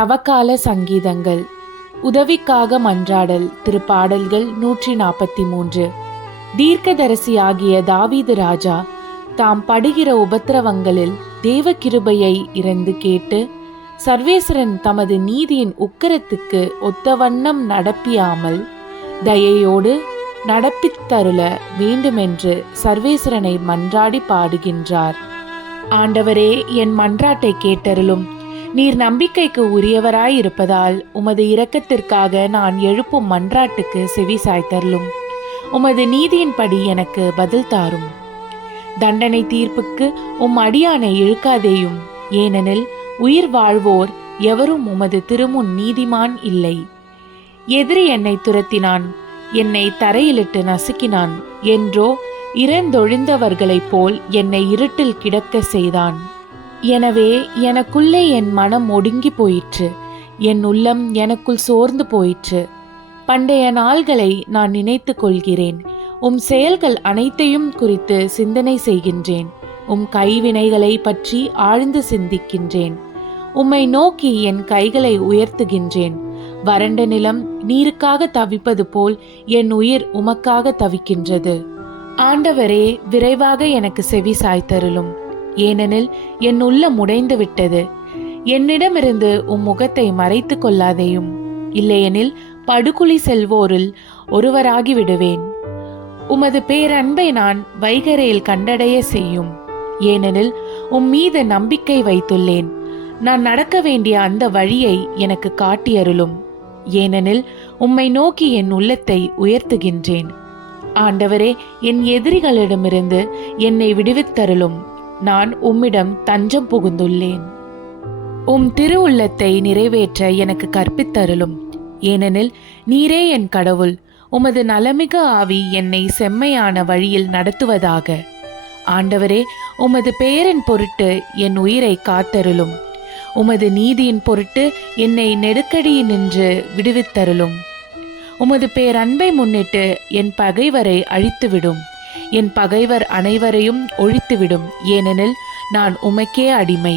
தவக்கால சங்கீதங்கள். உதவிக்காக மன்றாடல். திருப்பாடல்கள் 143. தீர்க்கதரிசியாகிய தாவீது ராஜா தாம் படுகிற உபத்திரவங்களில் தேவ கிருபையை இறந்து கேட்டு, சர்வேஸ்வரன் தமது நீதியின் உக்கிரத்துக்கு ஒத்தவண்ணம் நடப்பியாமல் தயையோடு நடப்பித்தருள வேண்டுமென்று சர்வேஸ்வரனை மன்றாடி பாடுகின்றார். ஆண்டவரே, என் மன்றாட்டை கேட்டருளும். நீர் நம்பிக்கைக்கு உரியவராயிருப்பதால் உமது இரக்கத்திற்காக நான் எழுப்பும் மன்றாட்டுக்கு செவி சாய்த்தருளும். உமது நீதியின்படி எனக்கு பதில் தாரும். தண்டனை தீர்ப்புக்கு அடியானை இழுக்காதேயும். ஏனெனில் உயிர் வாழ்வோர் எவரும் உமது திருமுன் நீதிமான் இல்லை. எதிரி என்னை துரத்தினான், என்னை தரையிலிட்டு நசுக்கினான் என்றோ இறந்தொழிந்தவர்களைப் போல் என்னை இருட்டில் கிடக்க செய்தான். எனவே எனக்குள்ளே என் மனம் ஒடுங்கி போயிற்று, என் உள்ளம் எனக்குள் சோர்ந்து போயிற்று. பண்டைய நாள்களை நான் நினைத்து கொள்கிறேன். செயல்கள் அனைத்தையும் குறித்து சிந்தனை செய்கின்றேன். கைவினைகளை பற்றி ஆழ்ந்து சிந்திக்கின்றேன். உம்மை நோக்கி என் கைகளை உயர்த்துகின்றேன். வறண்ட நிலம் நீருக்காக தவிப்பது போல் என் உயிர் உமக்காக தவிக்கின்றது. ஆண்டவரே, விரைவாக எனக்கு செவி சாய்த்தருளும். ஏனெனில் என் உள்ளம் உடைந்து விட்டது. என்னிடமிருந்து முகத்தை மறைத்து கொள்ளாதேயும். இல்லையெனில் படுகுழி செல்வோரில் ஒருவராகி விடுவேன். உமது பேரன்பை நான் வைகரையில் கண்டடைய செய்யும். ஏனெனில் மீது நம்பிக்கை வைத்துள்ளேன். நான் நடக்க வேண்டிய அந்த வழியை எனக்கு காட்டியருளும். ஏனெனில் உம்மை நோக்கி என் உள்ளத்தை உயர்த்துகின்றேன். ஆண்டவரே, என் எதிரிகளிடமிருந்து என்னை விடுவித்தருளும். நான் உம்மிடம் தஞ்சம் புகுந்துள்ளேன். திருவுள்ளத்தை நிறைவேற்ற எனக்கு கற்பித்தருளும். ஏனெனில் நீரே என் கடவுள். உமது நலமிக ஆவி என்னை செம்மையான வழியில் நடத்துவதாக. ஆண்டவரே, உமது பெயரின் பொருட்டு என் உயிரை காத்தருளும். உமது நீதியின் பொருட்டு என்னை நெருக்கடியினின்று விடுவித்தருளும். உமது பேரன்பை முன்னிட்டு என் பகைவரை அழித்துவிடும். என் பகைவர் அனைவரையும் ஒழித்துவிடும். ஏனெனில் நான் உமக்கே அடிமை.